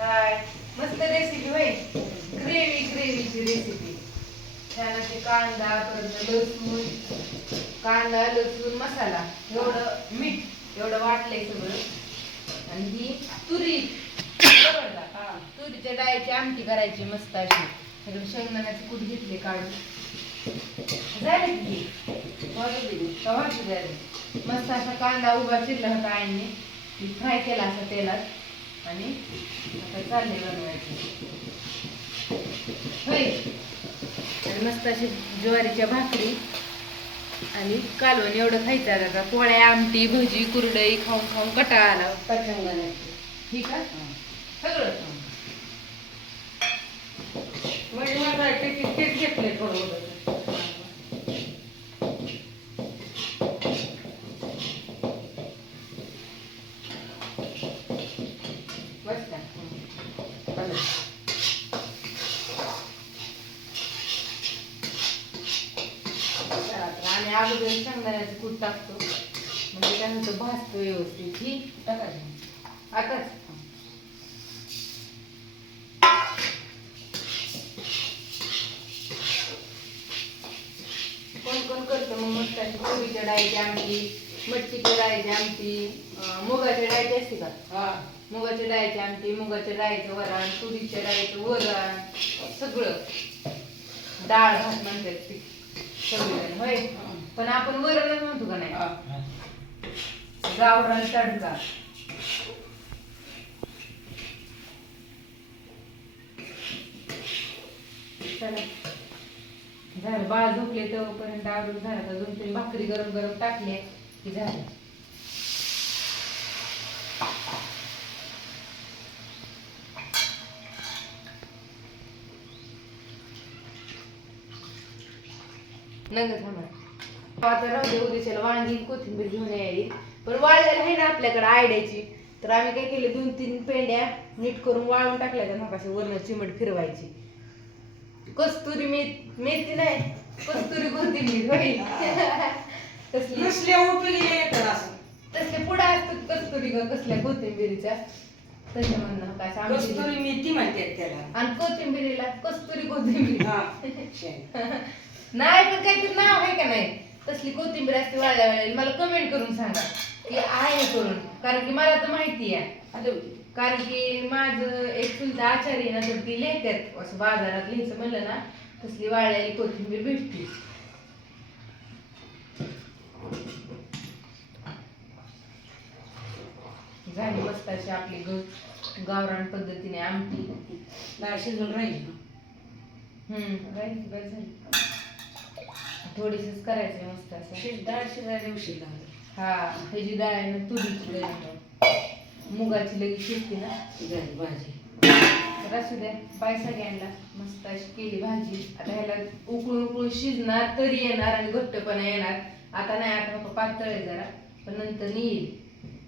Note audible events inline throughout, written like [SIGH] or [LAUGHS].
हाय मस्त रेसिपी होय? Gravy ग्रेव्हीची recipe छान असे कांदा परत लसूण कांदा लसूण मसाला. एवढं मीठ एवढं वाटलंय सगळं. आणि ही तुरी. का? हा. तुरीच्या डाळीची आमटी करायची मस्त अशी. सगळं शेंगदाण्याचे कूट घेतले काढून. झाले की? झाले मस्त असा कांदा उभा चिरला होता आईने. फ्राय केला असा तेलात. आणि आता चालले बनवायचे. होय. आणि मस्त अशी ज्वारीच्या भाकरी आणि कालवण एवढं खायचं आता. पोळ्या आमटी भजी कुरडई खाऊन खाऊन कटाळा आला. पचंगाण्याची. ठीक आहे. सगळं म्हणजे मला ते तिकीट घेतले थोडं बस. का चालेल. अगोदर शेंगदाण्याचं कूट टाकतो. म्हणजे काय होतं भाजतो व्यवस्थित. ही टाकायची. आताच. कोण कोण करतं मग मस्त अशी कोबीच्या डाळीची आमटी मटकीच्या डाळीची आमटी? मुगाच्या डाळीची असते का? हा. मुगाच्या डाळीची आमटी मुगाच्या डाळीचं वरण तुरीच्या डाळीचं वरण सगळं. डाळ भात म्हणतात ते. सगळेजण होय? पण आपण वरणच म्हणतो का नाही. गावरान तडका. चला. झालं बाळ झोपले तेव्हापर्यंत आवरून झालं तर दोन तीन भाकरी गरम गरम टाकले की झालं. नग थांबा. आता राहू दे उद्याच्याला वांगी कोथिंबीर घेऊन यायची पण वाळलेलं आहे ना आपल्याकडे आयड्याची तर आम्ही काय केले दोन तीन पेंड्या नीट करून वाळून टाकल्या त्या नकाशी वरण चिमट फिरवायची. कस्तुरी मेथ मेथी नाही कस्तुरी कोथिंबीर होय तसली. नसल्या उपयोगी येतात असं. तसले पुढे असतात कस्तुरी ग कसल्या कोथिंबीरीच्या. तशा म्हणणं काय सांगते कस्तुरी मेथी म्हणतात त्याला. आणि कोथिंबीरीला कस्तुरी कोथिंबीर. हा. [LAUGHS] नाही पण काहीतरी नाव आहे का नाही? तसली कोथिंबीर असते वाळल्या वाळल्या मला कमेंट करून सांगा. की आहे करून. कारण की मला तर माहिती आहे. आता कारण की माझं एक चुलता आचार्य ना तर ती लिहितात असं बाजारात लिहायचं म्हणलं ना तसली वाळलेली कोथिंबीर भेटते. झाली मस्त अशी आपली गावरान पद्धतीने आमटी. डाळ शिजून राहील. हम्म बस झाली. थोडीशीच करायचं मस्त असं शिज डाळ शिजायला उशीर लागला हा ह्याची डाळ आहे ना तुरीची डाळ. मुगाची लगेच शिजते ना. झाली भाजी. तर असू द्या बाय सगळ्यांना मस्त अशी केली भाजी. आता ह्याला उकळून उकळून शिजणार तरी येणार आणि घट्टपणा येणार. आता नाही आता पातळ आहे जरा पण नंतर येईल.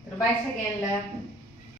तर बाय सगळ्यांना